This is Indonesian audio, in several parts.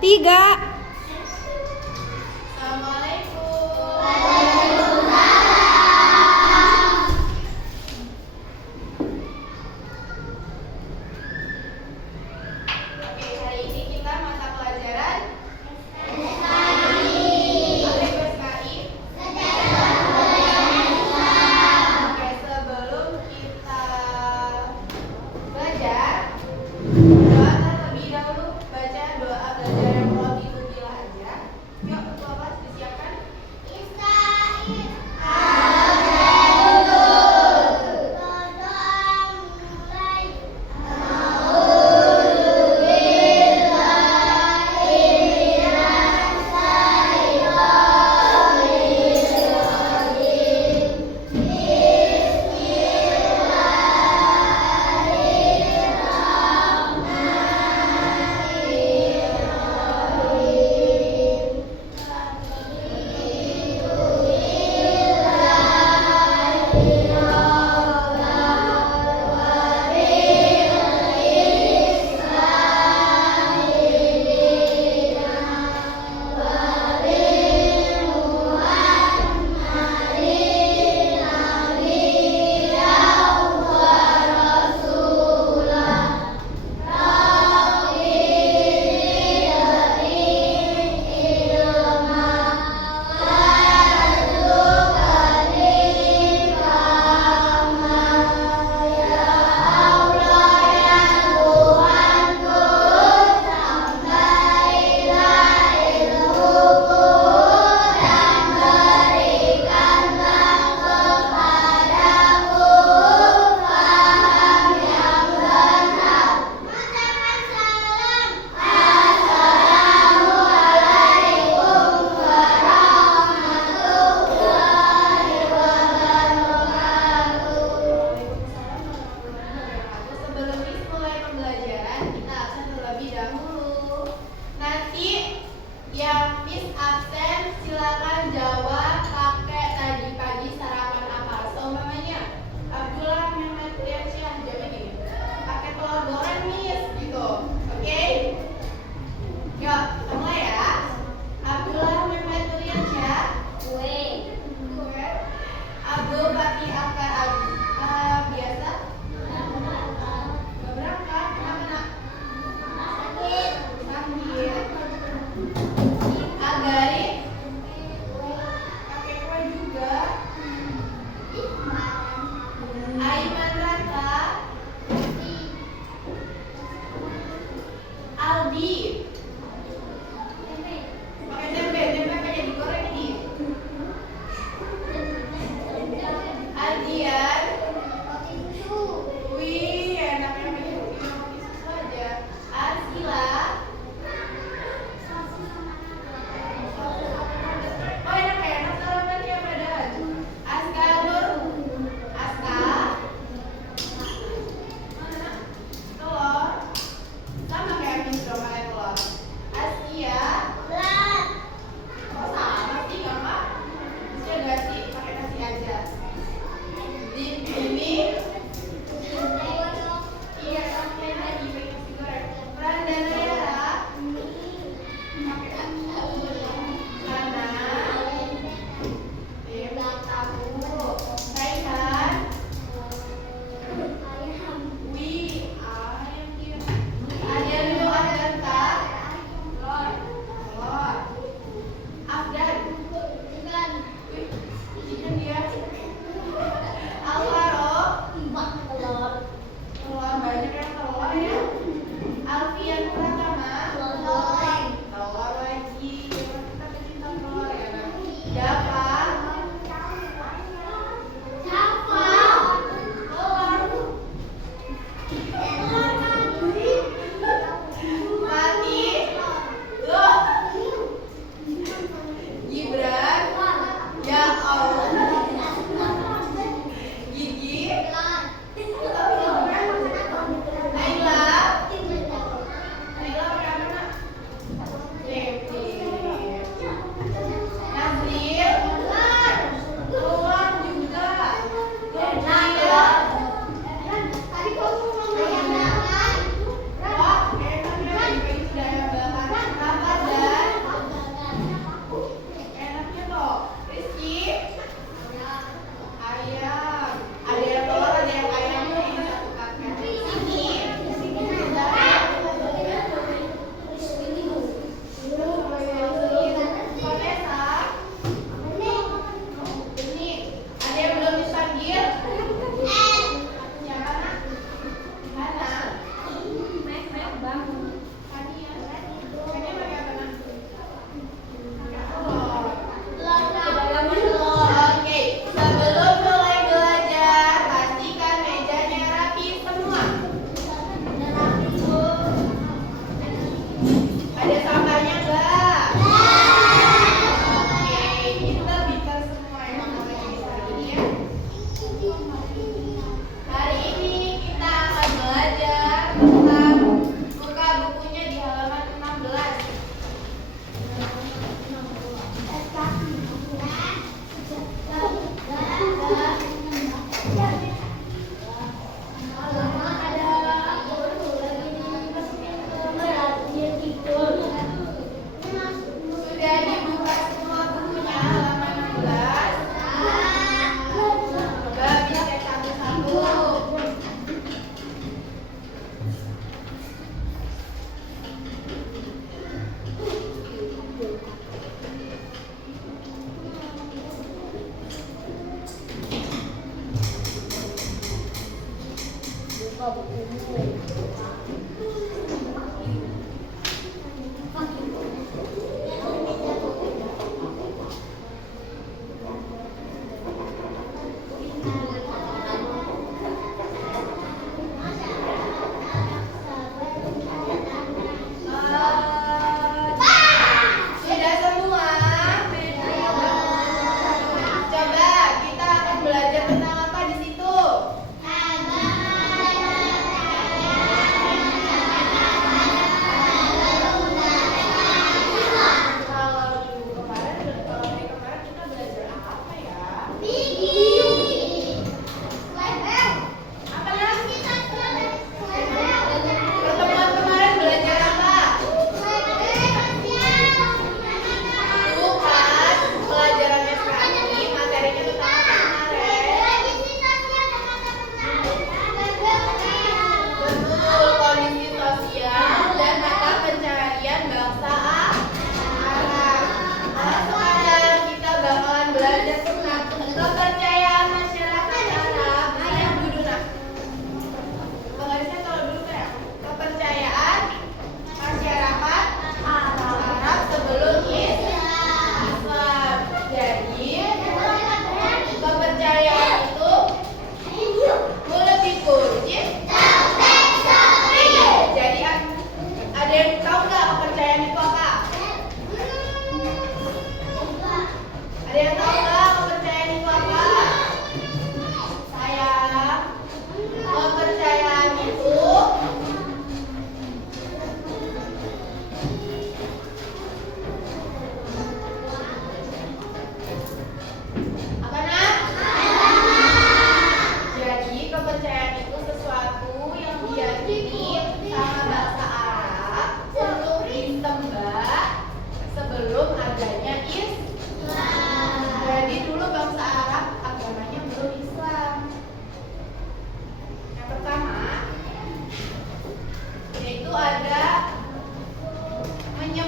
3. Terlebih dahulu baca doa belajar yang mau diikuti aja. Yuk, Bapak disiapkan.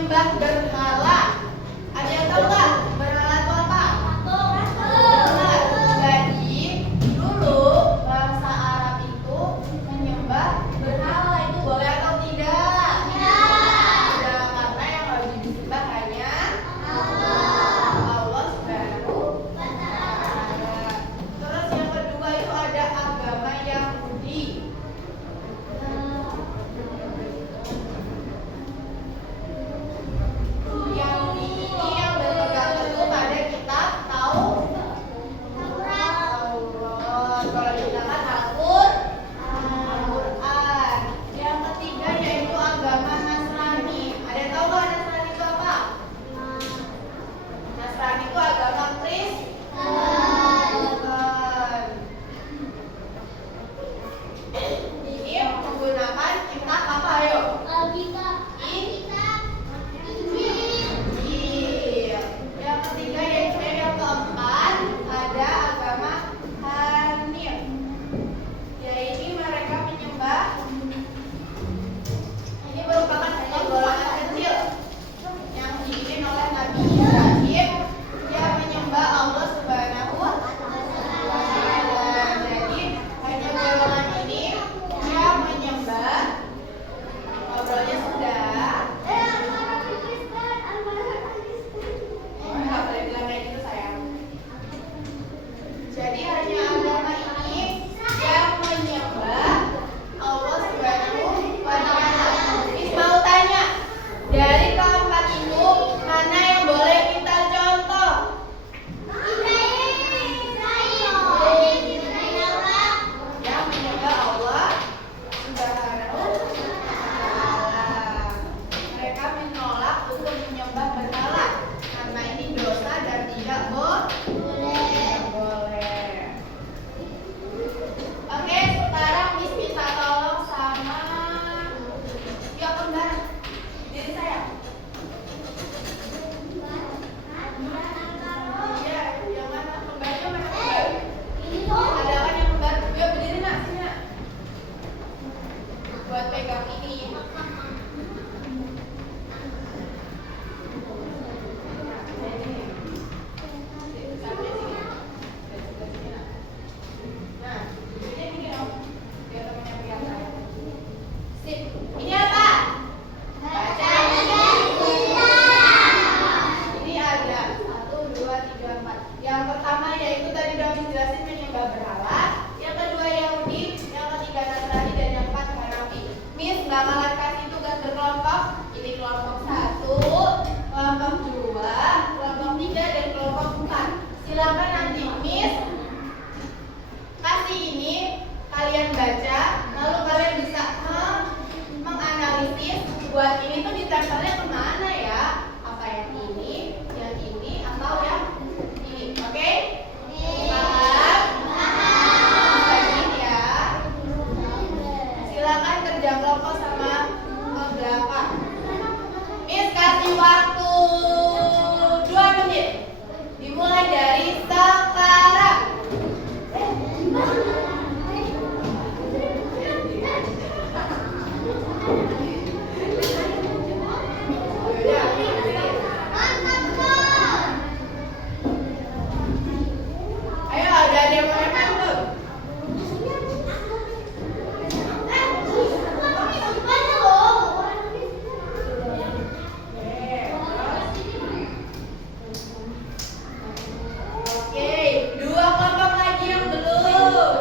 menyembah berhala. Ada yang tahu nggak berhala itu apa? Benar. Jadi dulu bangsa Arab itu menyembah berhala, itu boleh atau tidak? Tidak, karena yang harus disembah hanya Allah Subhanahu wa Ta'ala. Terus yang kedua itu ada agama Yahudi. Yahudi ini yang berpegang teguh pada kitab Taurat. Kalau kita kan Al-Quran. Yang ketiga yaitu agama Nasrani. Ada yang tahu nggak Nasrani itu apa? Nasrani itu agama Kristen. Ini menggunakan kitab apa, ayo? Injil. Yang ketiga yaitu yang keempat ada agama Hanif. Yaitu mereka menyembah, ini merupakan hanya golongan kecil yang dipimpin oleh Nabi Ibrahim yang menyembah Allah Subhanahu wa Ta'ala. Jadi hanya golongan ini yang menyembah. Ngobrolnya sudah. Nggak boleh bilang kayak gitu sayang. Jadi hanya agama ini yang menyembah Allah Subhanahu wa Ta'ala. Miss mau tanya, dari keempat itu mana yang boleh kita contoh? Yang menyembah Allah Subhanahu wa Ta'ala. Mereka menolak untuk menyembah berhala karena ini dosa dan tidak boleh. Oke, sekarang Miss minta tolong sama pihak kembar diri saya. Iya, yang mana kembarnya, mana kembar? Ada kan yang kembar? Yuk berdiri nak, sini nak. Buat pegang ini. Nah, ini gini dong, biar temennya pegang saya. Sip, ini apa? Baca. Ini ada 1, 2, 3, 4. Yang pertama yaitu tadi udah dijelasin menyembah berhala. Yang kedua Yahudi, yang ketiga Nasrani, dan yang keempat Hanafi. Miss bakalan kasih tugas berkelompok. Ini kelompok 1, kelompok 2, kelompok 3, dan kelompok 4. Silakan nanti Miss kasih ini, kalian baca, lalu kalian bisa menganalisis buat ini tuh ditempelnya kemana ya? Apa yang ini, atau yang ini? Oke? Paham? Bagiin ya. Silakan kerja kelompok sama beberapa. Miss kasih waktu 2 menit. Dimulai dari sekarang. Ayo, ada yang mau main belum? Oke, 2 kelompok lagi yang belum.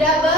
udah